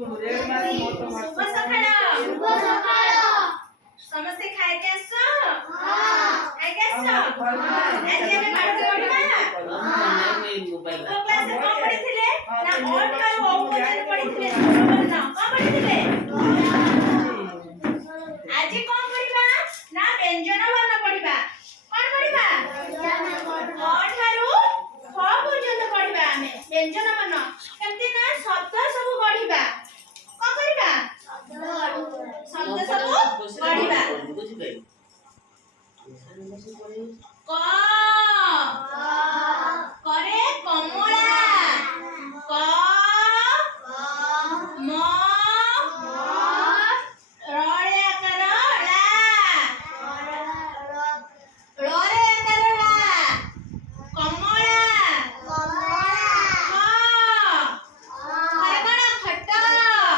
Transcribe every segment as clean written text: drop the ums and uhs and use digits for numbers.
शुभ सकाळ ସମସ୍ତେ ଖାଇକି ଆସ ଖାଇକି ଆସ ଆଜି ଆମେ ପାଠ ପଢିବା କ୍ଲାସରେ କଣ ପଢିଥିଲେ ନା ଅ ଠାରୁ ଔ ପର୍ଯ୍ୟନ୍ତ ପଢିଥିଲେ କଣ ପଢିଥିଲେ ଆଜି କଣ ପଢିବା ନା ବ୍ୟଞ୍ଜନ ବର୍ଣ୍ଣ ପଢିବା କଣ ପଢିବା ଅ ଠାରୁ ହ ପର୍ଯ୍ୟନ୍ତ ପଢିବା ଆମେ ବ୍ୟଞ୍ଜନ ବର୍ଣ୍ଣ କେମିତି ନା ଶବ୍ଦ ସବୁ ଗଢିବା କଣ କରିବା ଶବ୍ଦ ସବୁ ଗଢିବା କ करे कमला क म रे आकार ला रे आकार ला कमला करे कण खट ख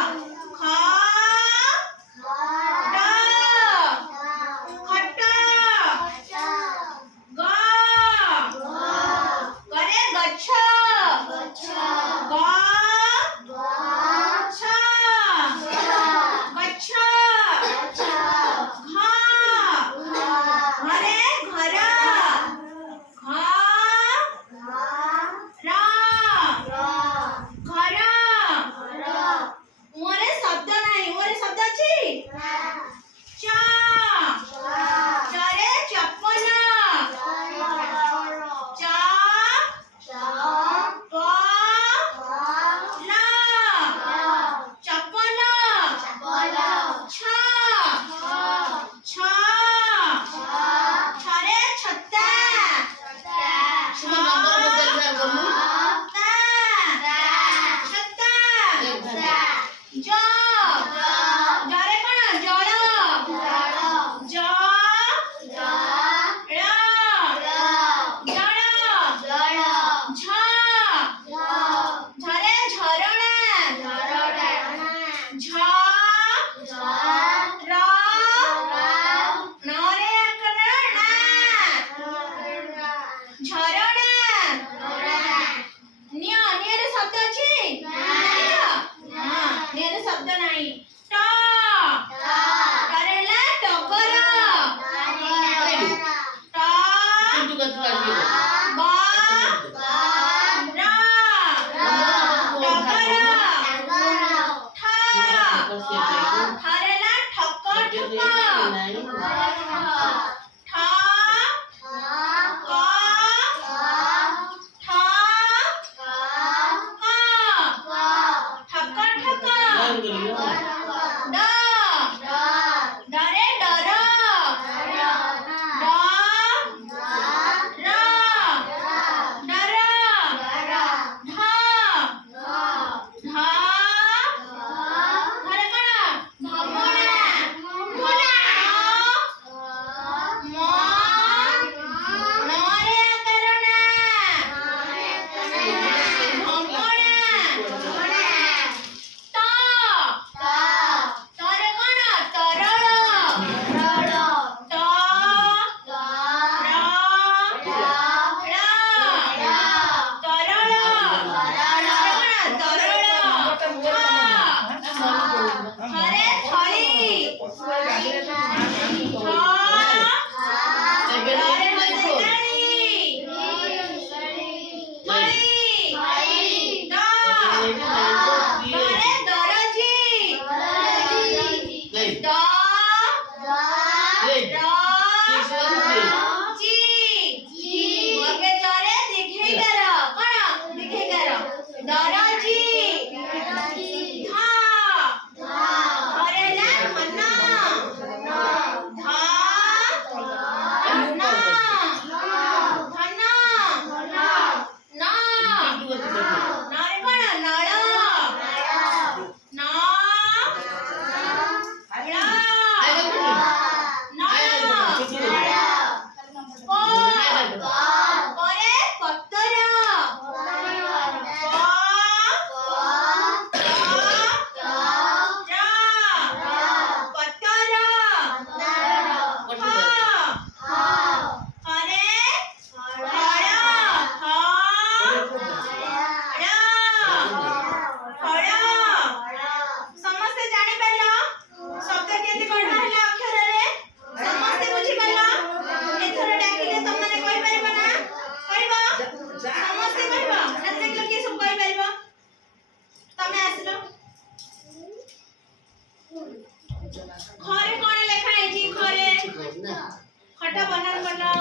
टा बनान बोलो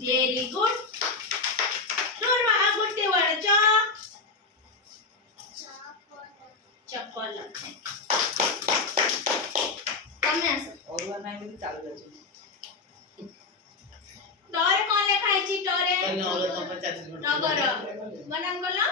वेरी गुड जोर मा गोटे वर्ड चप्पल तमे आसो और नाही मी चालू जातो टरे कोण लिखाई छी टरे तने और तो 50 मिनिट नगर बनान बोलो